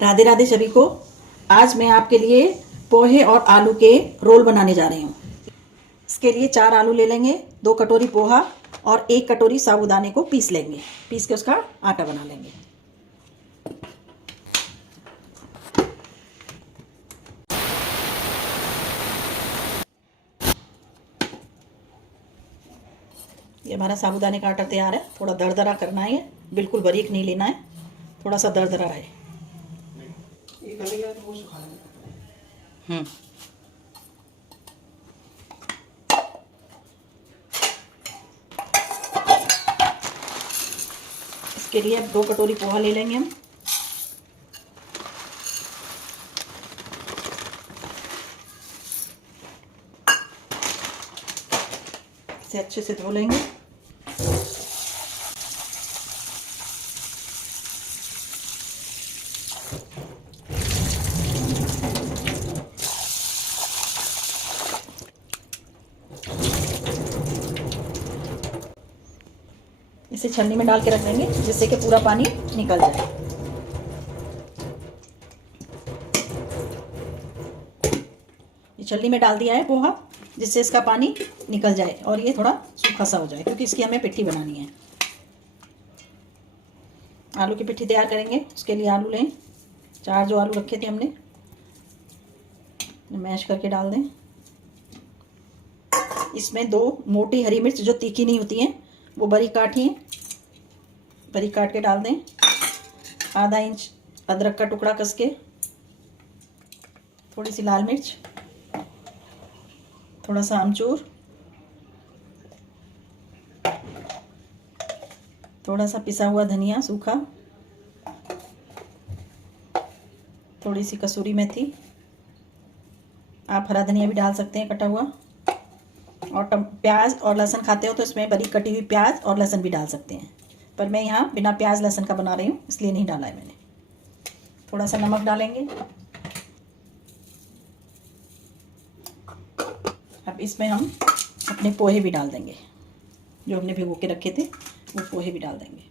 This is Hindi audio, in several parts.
राधे राधे सभी को। आज मैं आपके लिए पोहे और आलू के रोल बनाने जा रही हूँ। इसके लिए 4 आलू ले लेंगे, 2 कटोरी पोहा और 1 कटोरी साबूदाने को पीस लेंगे। पीस के उसका आटा बना लेंगे। ये हमारा साबूदाने का आटा तैयार है। थोड़ा दरदरा करना है, बिल्कुल बारीक नहीं लेना है, थोड़ा सा दरदरा रहे। इसके लिए अब 2 कटोरी पोहा ले लेंगे हम। इसे अच्छे से धो लेंगे। इसे छन्नी में डाल के रख देंगे जिससे कि पूरा पानी निकल जाए। ये छन्नी में डाल दिया है पोहा, जिससे इसका पानी निकल जाए और ये थोड़ा सूखा सा हो जाए, क्योंकि इसकी हमें पिट्ठी बनानी है। आलू की पिट्ठी तैयार करेंगे। उसके लिए आलू लें, 4 जो आलू रखे थे हमने, मैश करके डाल दें। इसमें 2 मोटी हरी मिर्च जो तीखी नहीं होती हैं वो बारीक काटी हैं, बारीक काट के डाल दें। आधा इंच अदरक का टुकड़ा कस के, थोड़ी सी लाल मिर्च, थोड़ा सा अमचूर, थोड़ा सा पिसा हुआ धनिया सूखा, थोड़ी सी कसूरी मेथी, आप हरा धनिया भी डाल सकते हैं कटा हुआ, और प्याज और लहसुन खाते हो तो इसमें बारीक कटी हुई प्याज और लहसुन भी डाल सकते हैं, पर मैं यहाँ बिना प्याज लहसुन का बना रही हूँ इसलिए नहीं डाला है मैंने। थोड़ा सा नमक डालेंगे। अब इसमें हम अपने पोहे भी डाल देंगे, जो हमने भिगो के रखे थे वो पोहे भी डाल देंगे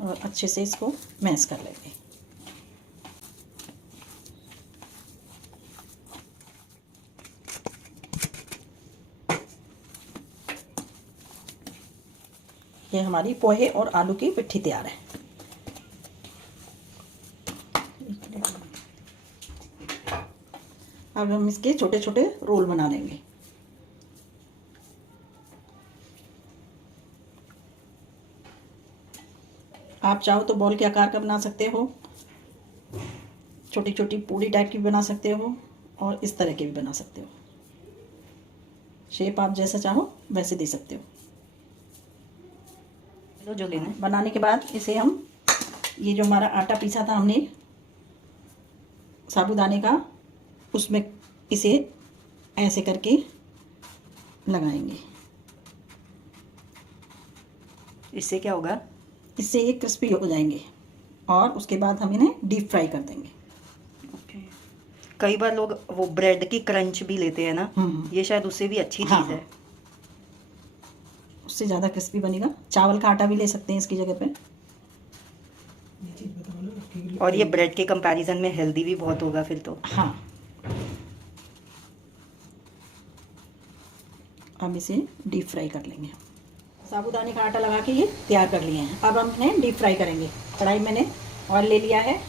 और अच्छे से इसको मैश कर लेंगे। ये हमारी पोहे और आलू की पिट्ठी तैयार है। अब हम इसके छोटे छोटे रोल बना लेंगे। आप चाहो तो बॉल के आकार का बना सकते हो, छोटी छोटी पूड़ी टाइप की भी बना सकते हो, और इस तरह के भी बना सकते हो। शेप आप जैसा चाहो वैसे दे सकते हो। जो लेना है बनाने के बाद इसे हम, ये जो हमारा आटा पीसा था हमने साबूदाने का, उसमें इसे ऐसे करके लगाएंगे। इससे क्या होगा? इससे ये क्रिस्पी हो जाएंगे और उसके बाद हम इन्हें डीप फ्राई कर देंगे। कई बार लोग वो ब्रेड की क्रंच भी लेते हैं ना, ये शायद उससे भी अच्छी चीज़ है। उससे ज़्यादा क्रिस्पी बनेगा। चावल का आटा भी ले सकते हैं इसकी जगह पे। और ये ब्रेड के कंपैरिजन में हेल्दी भी बहुत होगा फिर तो। हाँ, अब इसे डीप फ्राई कर लेंगे। साबूदाने का आटा लगा के ये तैयार कर लिए हैं। अब हम इन्हें डीप फ्राई करेंगे। कढ़ाई मैंने ऑयल ले लिया है।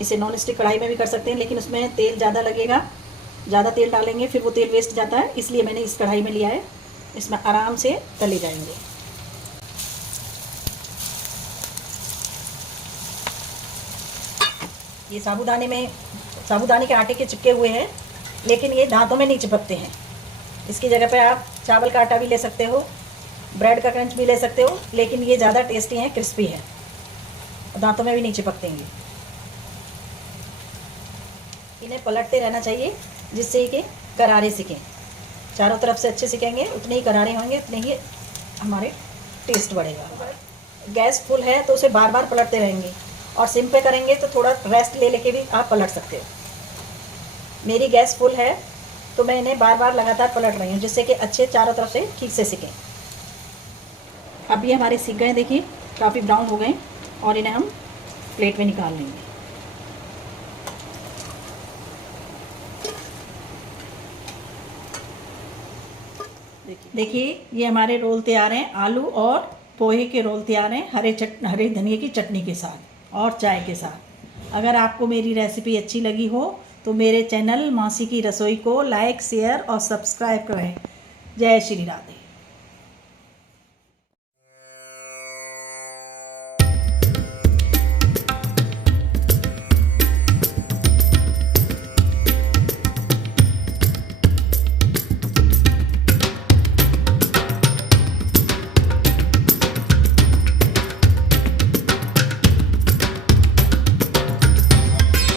इसे नॉन स्टिक कढ़ाई में भी कर सकते हैं, लेकिन उसमें तेल ज़्यादा लगेगा। ज़्यादा तेल डालेंगे फिर वो तेल वेस्ट जाता है, इसलिए मैंने इस कढ़ाई में लिया है। इसमें आराम से तले जाएंगे। ये साबूदाने के आटे के चिपके हुए हैं, लेकिन ये दांतों में नहीं चिपकते हैं। इसकी जगह पे आप चावल का आटा भी ले सकते हो, ब्रेड का क्रंच भी ले सकते हो, लेकिन ये ज़्यादा टेस्टी है, क्रिस्पी है, दांतों में भी नहीं चिपकते हैं। इन्हें पलटते रहना चाहिए जिससे कि करारे सीखें। चारों तरफ से अच्छे सीखेंगे, उतने ही करारे होंगे, उतने ही हमारे टेस्ट बढ़ेगा। गैस फुल है तो उसे बार बार पलटते रहेंगे, और सिम पे करेंगे तो थोड़ा रेस्ट ले लेके भी आप पलट सकते हो। मेरी गैस फुल है तो मैं इन्हें बार बार लगातार पलट रही हूँ, जिससे कि अच्छे चारों तरफ से ठीक से सीखें। अब ये हमारे सीख गए, देखिए काफ़ी ब्राउन हो गए और इन्हें हम प्लेट में निकाल लेंगे। देखिए ये हमारे रोल तैयार हैं, आलू और पोहे के रोल तैयार हैं, हरे धनिए की चटनी के साथ और चाय के साथ। अगर आपको मेरी रेसिपी अच्छी लगी हो तो मेरे चैनल मासी की रसोई को लाइक, शेयर और सब्सक्राइब करें। जय श्री राधे।